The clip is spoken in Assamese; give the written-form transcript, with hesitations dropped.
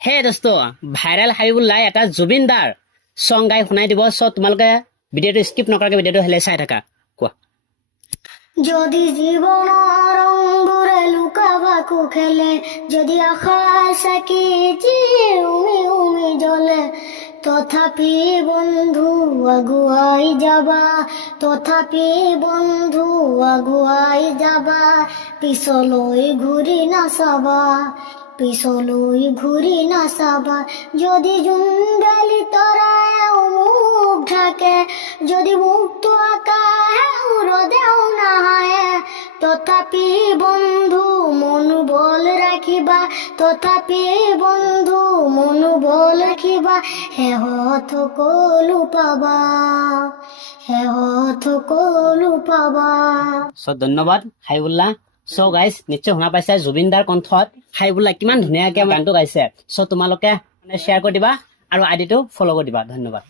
হে দোস্ত ভাইৰেল হাবিবুল্লাহ এটা জুবিনদাৰ সং গাই শুনাই দিব। তোমালোকে ভিডিঅ'টো স্কিপ নকৰাকৈ ভিডিঅ'টো হেলে চাই থাকা। কোৱা। যদি জীবনৰ ৰংবোৰে লুকাবাকো খেলে, যদি আশাৰ চাকি উমি উমি জ্বলে, তথাপি বন্ধু আগুৱাই যাবা, তথাপি বন্ধু আগুৱাই যাবা, পিছলৈ ঘূৰি নাচাবা, পিছলৈ ঘূৰি নাচাবা। যদি জোনবেলি তৰাই মুখ ঢাকে, যদি মুখটো আকাশে ৰদেও নাহে, তথাপি বন্ধু মনোবল ৰাখিবা, তথাপি বন্ধু মনোবল ৰাখিবা, শেহত সকলো পাবা, শেহত সকলো পাবা। ধন্যবাদ হাবিবুল্লাহ। গাইজ নিশ্চয় শুনা পাইছে জুবিনদাৰ কণ্ঠত হাবিবুল্লাহ কিমান ধুনীয়াকে গানটো গাইছে। তোমালোকে শ্বেয়াৰ কৰি দিবা আৰু আইডিটো ফ'ল' কৰি দিবা। ধন্যবাদ।